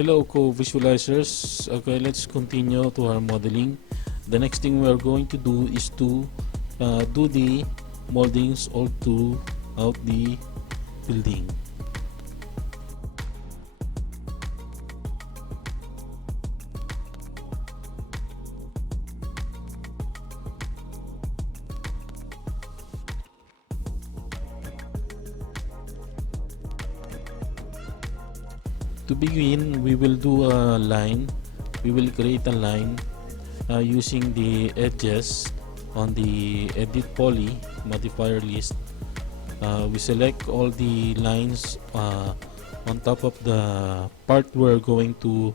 Hello co-visualizers. Okay, let's continue to our modeling. The next thing we are going to do is to do the moldings all throughout the building. To begin, we will do a line. We will create a line using the edges on the edit poly modifier list. We select all the lines on top of the part we're going to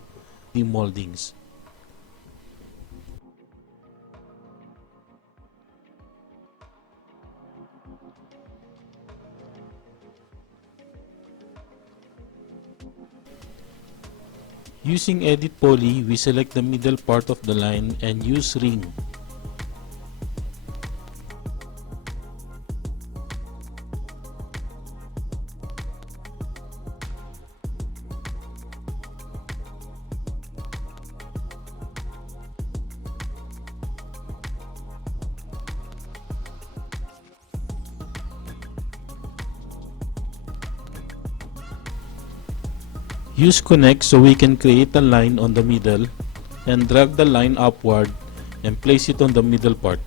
the moldings. Using edit poly, we select the middle part of the line and use ring. Use connect so we can create a line on the middle and drag the line upward and place it on the middle part.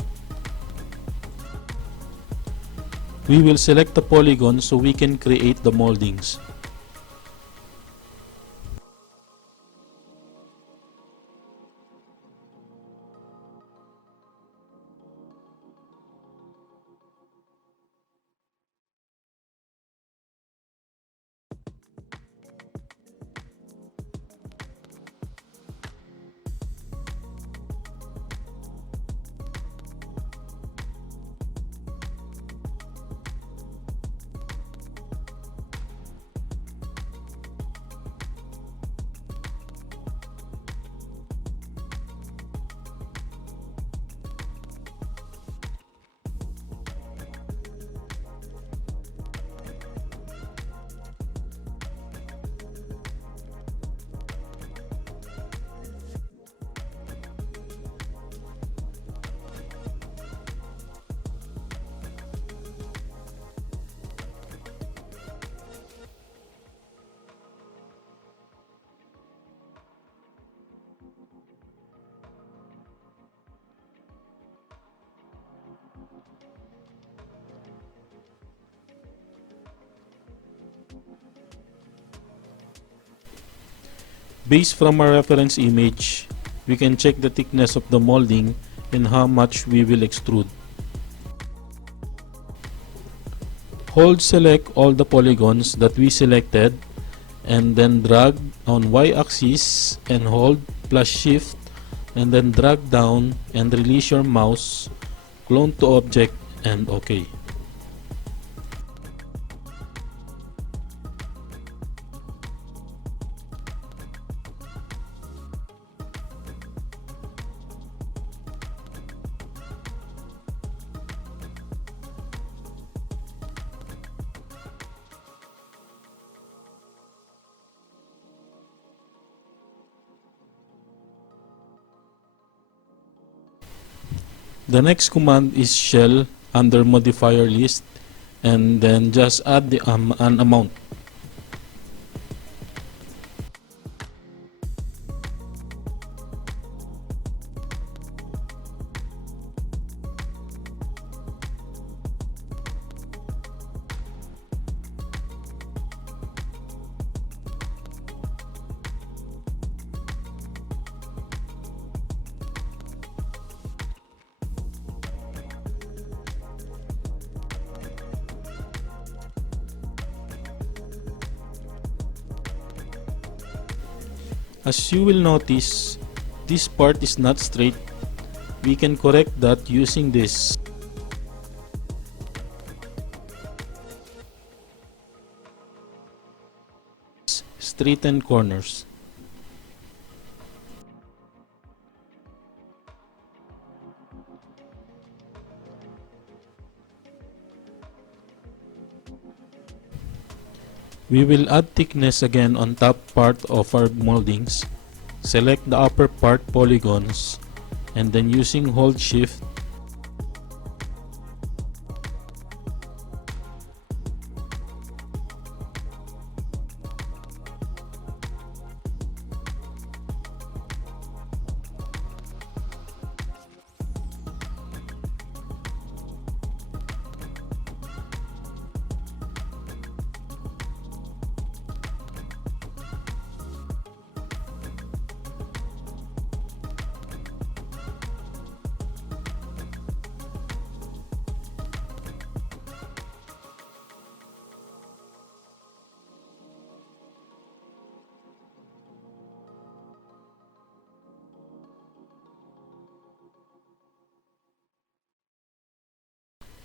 We will select the polygon so we can create the moldings. Based from our reference image, we can check the thickness of the molding and how much we will extrude. Hold select all the polygons that we selected and then drag on y-axis and hold plus shift and then drag down and release your mouse, clone to object and OK. The next command is shell under modifier list and then just add an amount. As you will notice, this part is not straight. We can correct that using this. Straighten corners. We will add thickness again on top part of our moldings. Select the upper part polygons and then using hold shift,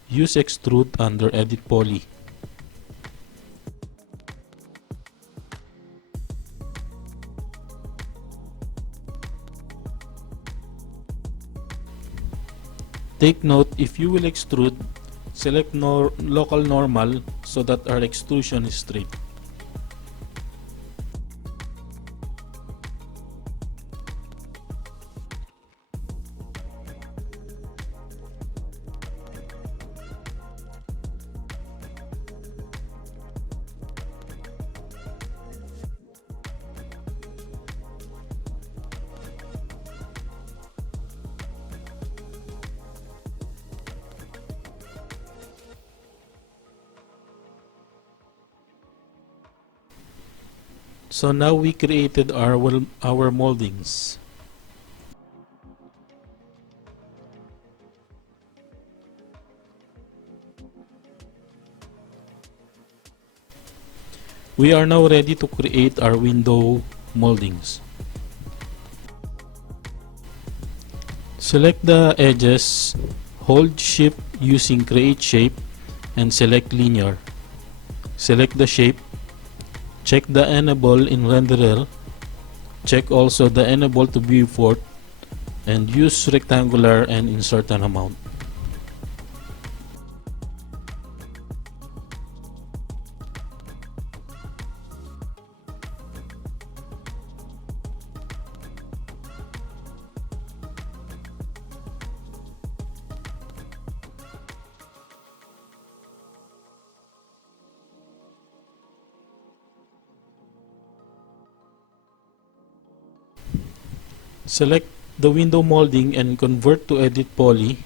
use extrude under edit poly. Take note, if you will extrude, select local normal so that our extrusion is straight. So now we created our moldings. We are now ready to create our window moldings. Select the edges, hold shift using create shape and select linear. Select the shape. Check the enable in renderer. Check also the enable to viewport and use rectangular and insert an amount. Select the window molding and convert to edit poly.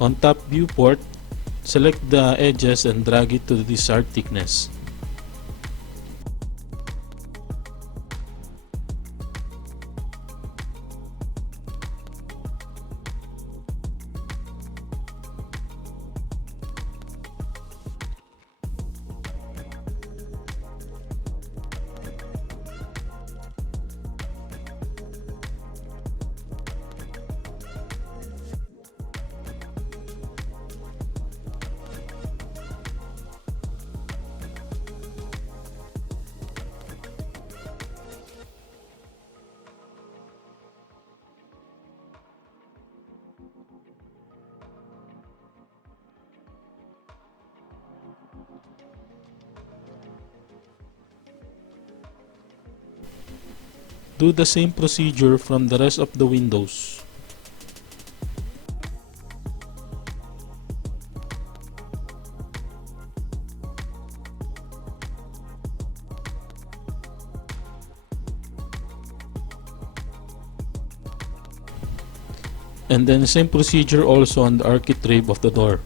On top viewport, select the edges and drag it to the desired thickness. Do the same procedure from the rest of the windows. And then same procedure also on the architrave of the door.